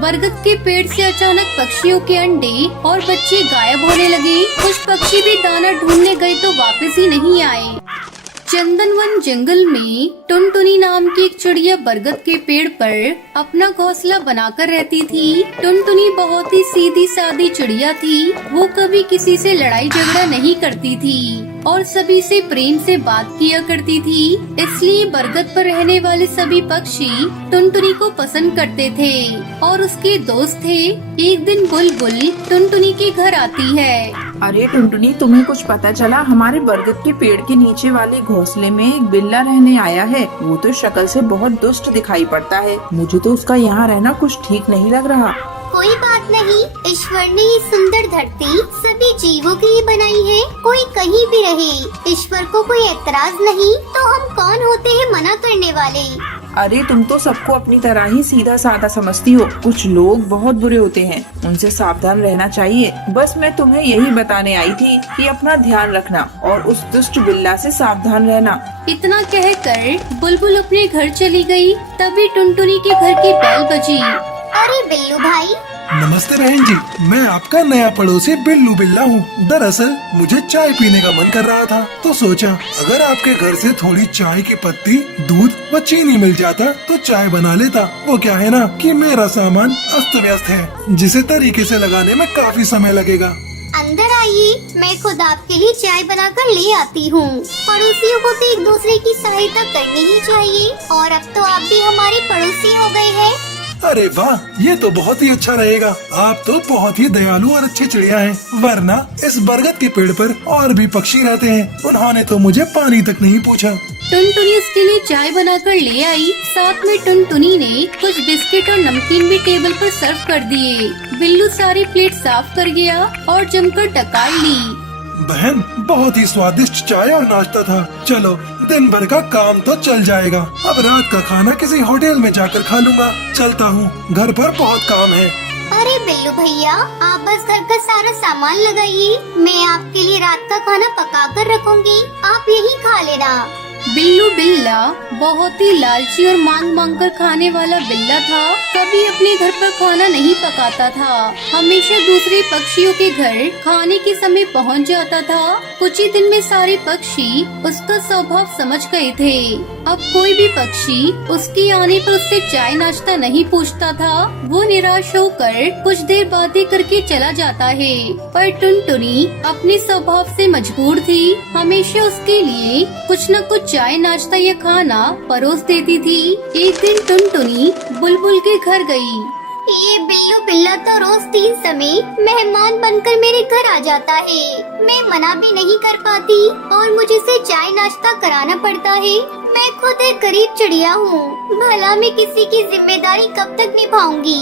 बरगद के पेड़ से अचानक पक्षियों के अंडे और बच्चे गायब होने लगे। कुछ पक्षी भी दाना ढूंढने गए तो वापस ही नहीं आए। चंदनवन जंगल में टुनटुनी नाम की एक चिड़िया बरगद के पेड़ पर अपना घोंसला बनाकर रहती थी। टुनटुनी बहुत ही सीधी सादी चिड़िया थी। वो कभी किसी से लड़ाई झगड़ा नहीं करती थी और सभी से प्रेम से बात किया करती थी। इसलिए बरगद पर रहने वाले सभी पक्षी टुनटुनी को पसंद करते थे और उसके दोस्त थे। एक दिन बुलबुल टुनटुनी के घर आती है। अरे टुनटुनी, तुम्हें कुछ पता चला? हमारे बरगद के पेड़ के नीचे वाले घोंसले में एक बिल्ला रहने आया है। वो तो शक्ल से बहुत दुष्ट दिखाई पड़ता है। मुझे तो उसका यहाँ रहना कुछ ठीक नहीं लग रहा। कोई बात नहीं, ईश्वर ने ये सुंदर धरती सभी जीवों के लिए बनाई है। कोई कहीं भी रहे, ईश्वर को कोई एतराज नहीं, तो हम कौन होते हैं मना करने वाले। अरे तुम तो सबको अपनी तरह ही सीधा साधा समझती हो। कुछ लोग बहुत बुरे होते हैं, उनसे सावधान रहना चाहिए। बस मैं तुम्हें यही बताने आई थी कि अपना ध्यान रखना और उस दुष्ट बिल्ला से सावधान रहना। इतना कहकर बुलबुल अपने घर चली गई। तभी टुनटुनी के घर की बेल बजी। अरे बिल्लू भाई। नमस्ते बहन जी, मैं आपका नया पड़ोसी बिल्लू बिल्ला हूँ। दरअसल मुझे चाय पीने का मन कर रहा था, तो सोचा अगर आपके घर से थोड़ी चाय की पत्ती, दूध व चीनी मिल जाता तो चाय बना लेता। वो क्या है ना कि मेरा सामान अस्त व्यस्त है, जिसे तरीके से लगाने में काफी समय लगेगा। अंदर आइए, मैं खुद आपके लिए चाय बनाकर ले आती हूँ। पड़ोसियों को तो एक दूसरे की सहायता करनी ही चाहिए, और अब तो आप भी हमारे पड़ोसी हो गए हैं। अरे वाह, ये तो बहुत ही अच्छा रहेगा। आप तो बहुत ही दयालु और अच्छी चिड़िया हैं। वरना इस बरगद के पेड़ पर और भी पक्षी रहते हैं, उन्होंने तो मुझे पानी तक नहीं पूछा। टुनटुनी उसके लिए चाय बनाकर ले आई। साथ में टुनटुनी ने कुछ बिस्किट और नमकीन भी टेबल पर सर्व कर दिए। बिल्लू सारी प्लेट साफ कर गया और जमकर टकार ली। बहन, बहुत ही स्वादिष्ट चाय और नाश्ता था। चलो, दिन भर का काम तो चल जाएगा। अब रात का खाना किसी होटल में जाकर खा लूंगा। चलता हूँ, घर पर बहुत काम है। अरे बिल्लू भैया, आप बस घर का सारा सामान लगाइए, मैं आपके लिए रात का खाना पका कर रखूंगी, आप यही खा लेना। बिल्लू बिल्ला बहुत ही लालची और मांग मांग कर खाने वाला बिल्ला था। कभी अपने घर पर खाना नहीं पकाता था, हमेशा दूसरे पक्षियों के घर खाने के समय पहुंच जाता था। कुछ ही दिन में सारे पक्षी उसका स्वभाव समझ गए थे। अब कोई भी पक्षी उसके आने पर उससे चाय नाश्ता नहीं पूछता था। वो निराश होकर कुछ देर बातें करके चला जाता है। पर टुनटुनी अपने स्वभाव से मजबूर थी, हमेशा उसके लिए कुछ न कुछ चाय नाश्ता या खाना परोस देती थी। एक दिन टुनटुनी बुलबुल के घर गई। ये बिल्लू बिल्ला तो रोज 3 समय मेहमान बनकर मेरे घर आ जाता है। मैं मना भी नहीं कर पाती और मुझे इसे चाय नाश्ता कराना पड़ता है। मैं खुद एक गरीब चिड़िया हूँ, भला मैं किसी की जिम्मेदारी कब तक निभाऊंगी।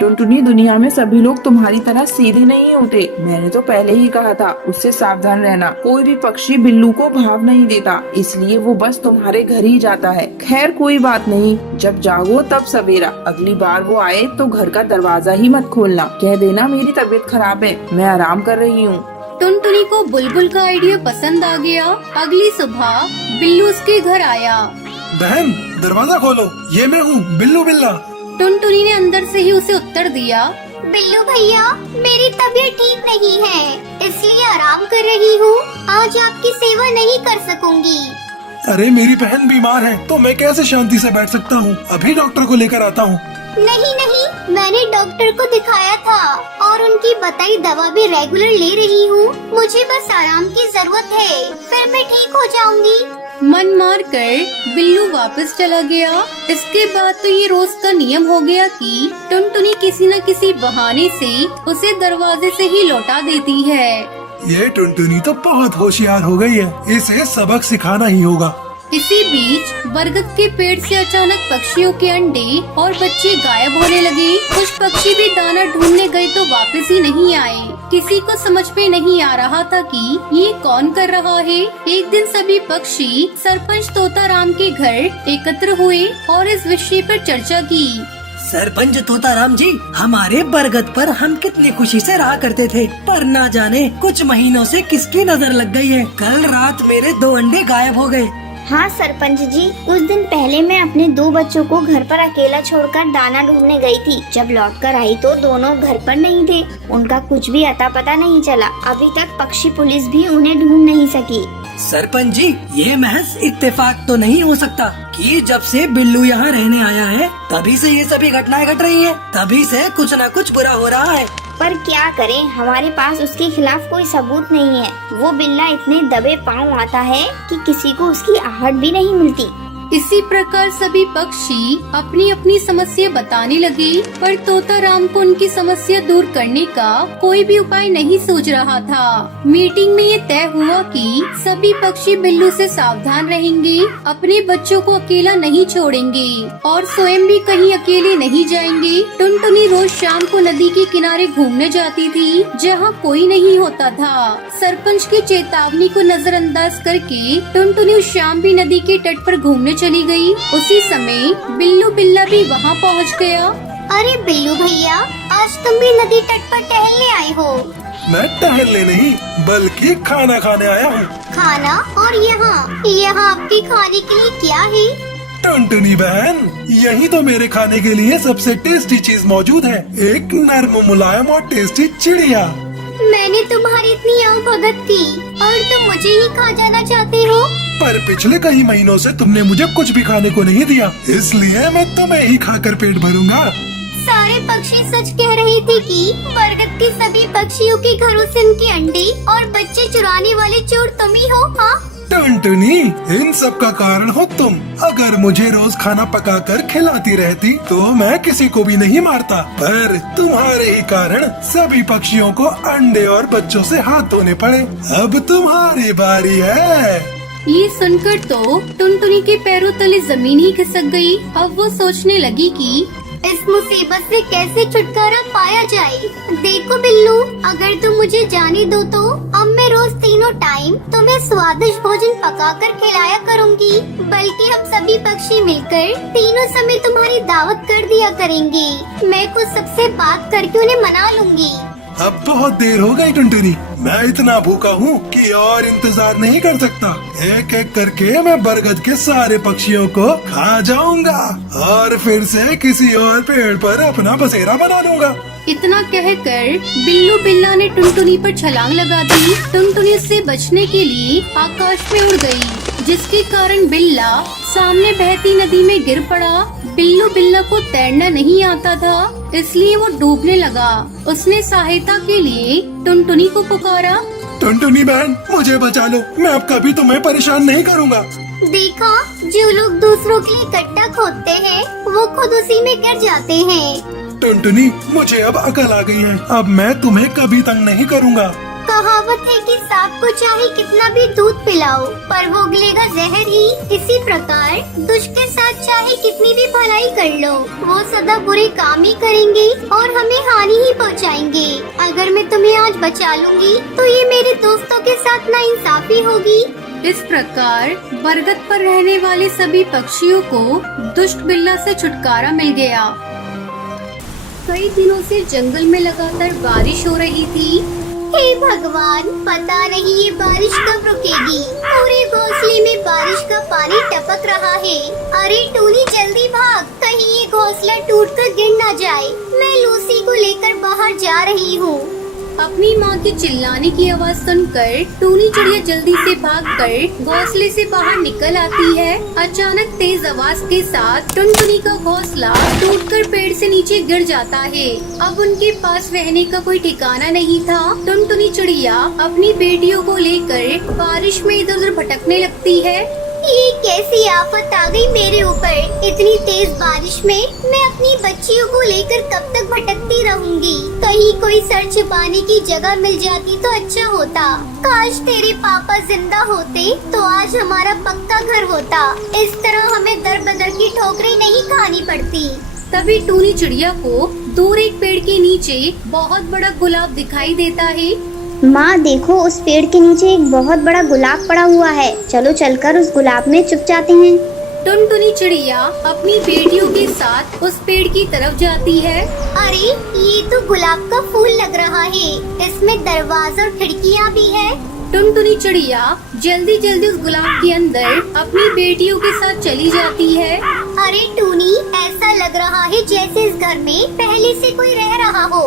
टुनटुनी, दुनिया में सभी लोग तुम्हारी तरह सीधे नहीं होते। मैंने तो पहले ही कहा था, उससे सावधान रहना। कोई भी पक्षी बिल्लू को भाव नहीं देता, इसलिए वो बस तुम्हारे घर ही जाता है। खैर कोई बात नहीं, जब जागो तब सवेरा। अगली बार वो आए तो घर का दरवाजा ही मत खोलना, कह देना मेरी तबीयत खराब है, मैं आराम कर रही हूँ। टुनटुनी को बुलबुल का आइडिया पसंद आ गया। अगली सुबह बिल्लू उसके घर आया। बहन, दरवाजा खोलो, ये मैं हूँ बिल्लू बिल्ला। टुनटुनी ने अंदर से ही उसे उत्तर दिया। बिल्लू भैया, मेरी तबीयत ठीक नहीं है, इसलिए आराम कर रही हूँ। आज आपकी सेवा नहीं कर सकूंगी। अरे मेरी बहन बीमार है, तो मैं कैसे शांति से बैठ सकता हूँ? अभी डॉक्टर को लेकर आता हूँ। नहीं नहीं, मैंने डॉक्टर को दिखाया था और उनकी बताई दवा भी रेगुलर ले रही हूँ। मुझे बस आराम की जरूरत है, फिर मैं ठीक हो जाऊंगी। मन मार कर बिल्लू वापस चला गया। इसके बाद तो ये रोज का नियम हो गया कि टुनटुनी किसी न किसी बहाने से उसे दरवाजे से ही लौटा देती है। ये टुनटुनी तो बहुत होशियार हो गई है, इसे सबक सिखाना ही होगा। इसी बीच बरगद के पेड़ से अचानक पक्षियों के अंडे और बच्चे गायब होने लगे। कुछ पक्षी भी दाना ढूंढने गए तो वापस ही नहीं आए। किसी को समझ में नहीं आ रहा था कि ये कौन कर रहा है। एक दिन सभी पक्षी सरपंच तोताराम के घर एकत्र हुए और इस विषय पर चर्चा की। सरपंच तोताराम जी, हमारे बरगद पर हम कितनी खुशी से रहा करते थे, पर ना जाने कुछ महीनों से किसकी नजर लग गई है। कल रात मेरे 2 अंडे गायब हो गए। हाँ सरपंच जी, कुछ दिन पहले मैं अपने 2 बच्चों को घर पर अकेला छोड़कर दाना ढूंढने गई थी। जब लौटकर आई तो दोनों घर पर नहीं थे। उनका कुछ भी अता पता नहीं चला। अभी तक पक्षी पुलिस भी उन्हें ढूंढ नहीं सकी। सरपंच जी, ये महज इत्तेफाक तो नहीं हो सकता कि जब से बिल्लू यहाँ रहने आया है तभी से ये सभी घटनाएं घट रही हैं। तभी से कुछ न कुछ बुरा हो रहा है। पर क्या करें, हमारे पास उसके खिलाफ कोई सबूत नहीं है। वो बिल्ला इतने दबे पाँव आता है कि किसी को उसकी आहट भी नहीं मिलती। इसी प्रकार सभी पक्षी अपनी अपनी समस्या बताने लगे, पर तोता राम को उनकी समस्या दूर करने का कोई भी उपाय नहीं सूझ रहा था। मीटिंग में ये तय हुआ कि सभी पक्षी बिल्लू से सावधान रहेंगे, अपने बच्चों को अकेला नहीं छोड़ेंगे और स्वयं भी कहीं अकेले नहीं जाएंगे। टुनटुनी रोज शाम को नदी के किनारे घूमने जाती थी, जहाँ कोई नहीं होता था। सरपंच की चेतावनी को नजरअंदाज करके टुनटुनी उस शाम भी नदी के तट पर घूमने चली गई। उसी समय बिल्लू बिल्ला भी वहाँ पहुँच गया। अरे बिल्लू भैया, आज तुम भी नदी तट पर टहलने आए हो? मैं टहलने नहीं बल्कि खाना खाने आया हूँ। खाना? और यहाँ आपके खाने के लिए क्या है? टुनटुनी बहन, यही तो मेरे खाने के लिए सबसे टेस्टी चीज मौजूद है। एक नर्म मुलायम और टेस्टी चिड़िया। मैंने तुम्हारी इतनी भगत की और तुम मुझे ही खा जाना चाहते हो? पर पिछले कई महीनों से तुमने मुझे कुछ भी खाने को नहीं दिया, इसलिए मैं तुम्हें ही खाकर पेट भरूंगा। सारे पक्षी सच कह रहे थे कि बरगद के सभी पक्षियों के घरों से उनके अंडे और बच्चे चुराने वाले चोर तुम ही हो। हाँ टुनटुनी, इन सब का कारण हो तुम। अगर मुझे रोज खाना पकाकर खिलाती रहती तो मैं किसी को भी नहीं मारता, पर तुम्हारे ही कारण सभी पक्षियों को अंडे और बच्चों से हाथ धोने पड़े। अब तुम्हारी बारी है। ये सुनकर तो टुनटुनी के पैरों तले जमीन ही खिसक गई। अब वो सोचने लगी कि इस मुसीबत से कैसे छुटकारा पाया जाए। देखो बिल्लू, अगर तुम मुझे जाने दो तो अब मैं रोज तीनों टाइम तुम्हें स्वादिष्ट भोजन पकाकर खिलाया करूंगी। बल्कि हम सभी पक्षी मिलकर तीनों समय तुम्हारी दावत कर दिया करेंगे। मैं खुद सबसे बात करके उन्हें मना लूंगी। अब बहुत देर हो गई टुनटुनी, मैं इतना भूखा हूँ कि और इंतजार नहीं कर सकता। एक एक करके मैं बरगद के सारे पक्षियों को खा जाऊंगा और फिर से किसी और पेड़ पर अपना बसेरा बना लूंगा। इतना कहकर बिल्लू बिल्ला ने टुनटुनी पर छलांग लगा दी। टुनटुनी उससे बचने के लिए आकाश में उड़ गई, जिसके कारण बिल्ला सामने बहती नदी में गिर पड़ा। बिल्लू बिल्ला को तैरना नहीं आता था, इसलिए वो डूबने लगा। उसने सहायता के लिए टुनटुनी को पुकारा। टुनटुनी बहन, मुझे बचा लो, मैं अब कभी तुम्हें परेशान नहीं करूँगा। देखा, जो लोग दूसरों के लिए गड्ढा खोदते हैं वो खुद उसी में गिर जाते हैं। टुनटुनी, मुझे अब अकल आ गई है। अब मैं तुम्हें कभी तंग नहीं करूँगा। कहावत है कि सांप को चाहे कितना भी दूध पिलाओ पर वो उगलेगा जहर ही। इसी प्रकार दुष्ट के साथ चाहे कितनी भी भलाई कर लो, वो सदा बुरे काम ही करेंगे और हमें हानि ही पहुंचाएंगे। अगर मैं तुम्हें आज बचा लूंगी तो ये मेरे दोस्तों के साथ नाइंसाफी होगी। इस प्रकार बरगद पर रहने वाले सभी पक्षियों को दुष्ट बिल्ला से छुटकारा मिल गया। कई दिनों से जंगल में लगातार बारिश हो रही थी। हे भगवान, पता नहीं ये बारिश कब रुकेगी। पूरे घोंसले में बारिश का पानी टपक रहा है। अरे टूनी, जल्दी भाग, कहीं ये घोंसला टूटकर गिर न जाए। मैं लूसी को लेकर बाहर जा रही हूँ। अपनी माँ के चिल्लाने की आवाज सुनकर टूनी चिड़िया जल्दी से भागकर घोंसले से बाहर निकल आती है। अचानक तेज आवाज के साथ टुनटुनी का घोंसला टूटकर पेड़ से नीचे गिर जाता है। अब उनके पास रहने का कोई ठिकाना नहीं था। टुनटुनी चिड़िया अपनी बेटियों को लेकर बारिश में इधर उधर भटकने लगती है। ये कैसी आफत आ गई मेरे ऊपर। इतनी तेज बारिश में मैं अपनी बच्चियों को लेकर कब तक भटकती रहूंगी। कहीं कोई सर छुपाने की जगह मिल जाती तो अच्छा होता। काश तेरे पापा जिंदा होते तो आज हमारा पक्का घर होता। इस तरह हमें दर बदर की ठोकरें नहीं खानी पड़ती। तभी टूनी चिड़िया को दूर एक पेड़ के नीचे बहुत बड़ा गुलाब दिखाई देता है। माँ देखो, उस पेड़ के नीचे एक बहुत बड़ा गुलाब पड़ा हुआ है। चलो चलकर उस गुलाब में छुप जाते हैं। टुनटुनी चिड़िया अपनी बेटियों के साथ उस पेड़ की तरफ जाती है। अरे ये तो गुलाब का फूल लग रहा है। इसमें दरवाजा और खिड़कियाँ भी है। टुनटुनी चिड़िया जल्दी जल्दी उस गुलाब के अंदर अपनी बेटियों के साथ चली जाती है। अरे टूनी, ऐसा लग रहा है जैसे इस घर में पहले से कोई रह रहा हो।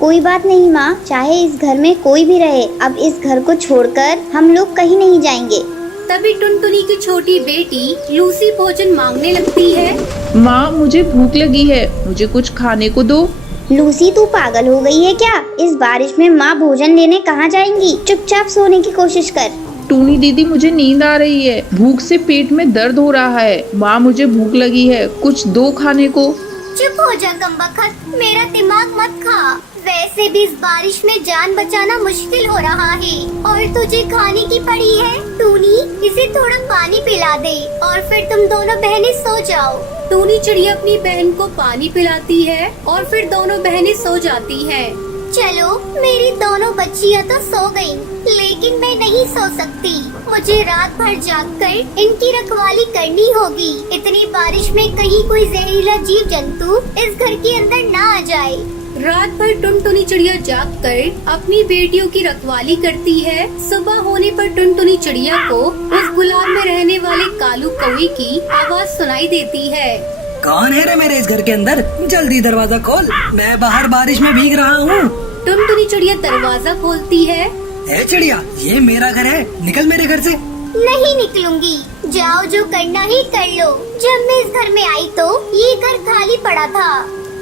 कोई बात नहीं माँ, चाहे इस घर में कोई भी रहे, अब इस घर को छोड़कर हम लोग कहीं नहीं जाएंगे। तभी टुनटुनी की छोटी बेटी लूसी भोजन मांगने लगती है। माँ, मुझे भूख लगी है, मुझे कुछ खाने को दो। लूसी, तू पागल हो गई है क्या? इस बारिश में माँ भोजन लेने कहाँ जाएंगी? चुपचाप सोने की कोशिश कर। टूनी दीदी, मुझे नींद आ रही है, भूख से पेट में दर्द हो रहा है। माँ, मुझे भूख लगी है, कुछ दो खाने को। चुप हो जा कमबख्त, मेरा दिमाग मत खा। वैसे भी इस बारिश में जान बचाना मुश्किल हो रहा है और तुझे खाने की पड़ी है। टूनी, इसे थोड़ा पानी पिला दे और फिर तुम दोनों बहनें सो जाओ। टूनी चिड़िया अपनी बहन को पानी पिलाती है और फिर दोनों बहनें सो जाती हैं। चलो, मेरी दोनों बच्चियाँ तो सो गयी, लेकिन मैं नहीं सो सकती। मुझे रात भर जागकर इनकी रखवाली करनी होगी। इतनी बारिश में कहीं कोई जहरीला जीव जंतु इस घर के अंदर ना आ जाए। रात भर टुनटुनी चिड़िया जागकर अपनी बेटियों की रखवाली करती है। सुबह होने पर टुनटुनी चिड़िया को उस गुलाब में रहने वाले कालू कौवे की आवाज सुनाई देती है। कौन है रे मेरे इस घर के अंदर? जल्दी दरवाजा खोल, मैं बाहर बारिश में भीग रहा हूँ। टुनटुनी चिड़िया दरवाजा खोलती है। ए चिड़िया, ये मेरा घर है, निकल मेरे घर से। नहीं निकलूंगी, जाओ जो करना ही कर लो। जब मैं इस घर में आई तो ये घर खाली पड़ा था।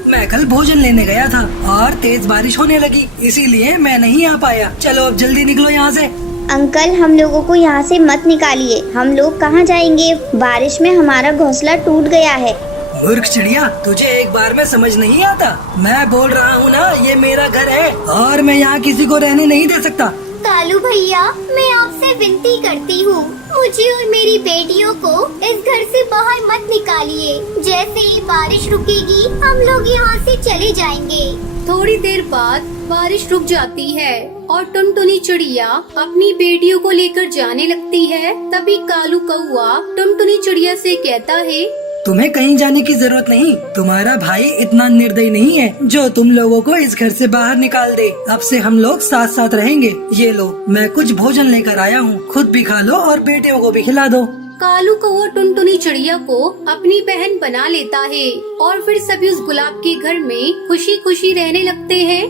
मैं कल भोजन लेने गया था और तेज बारिश होने लगी, इसीलिए मैं नहीं आ पाया। चलो अब जल्दी निकलो यहाँ से। अंकल, हम लोगों को यहाँ से मत निकालिए, हम लोग कहाँ जाएंगे? बारिश में हमारा घोंसला टूट गया है। मूर्ख चिड़िया, तुझे एक बार में समझ नहीं आता? मैं बोल रहा हूँ ना, ये मेरा घर है और मैं यहाँ किसी को रहने नहीं दे सकता। कालू भैया, मैं आपसे विनती करती हूँ, मुझे और मेरी बेटियों को इस घर से बाहर मत निकालिए। जैसे ही बारिश रुकेगी हम लोग यहाँ से चले जाएंगे। थोड़ी देर बाद बारिश रुक जाती है और टुनटुनी चिड़िया अपनी बेटियों को लेकर जाने लगती है। तभी कालू कौवा टुनटुनी चिड़िया से कहता है, तुम्हें कहीं जाने की जरूरत नहीं। तुम्हारा भाई इतना निर्दयी नहीं है जो तुम लोगों को इस घर से बाहर निकाल दे। अब से हम लोग साथ साथ रहेंगे। ये लो, मैं कुछ भोजन लेकर आया हूँ, खुद भी खा लो और बेटियों को भी खिला दो। कालू कौवा टुनटुनी चिड़िया को अपनी बहन बना लेता है और फिर सभी उस गुलाब के घर में खुशी खुशी रहने लगते हैं।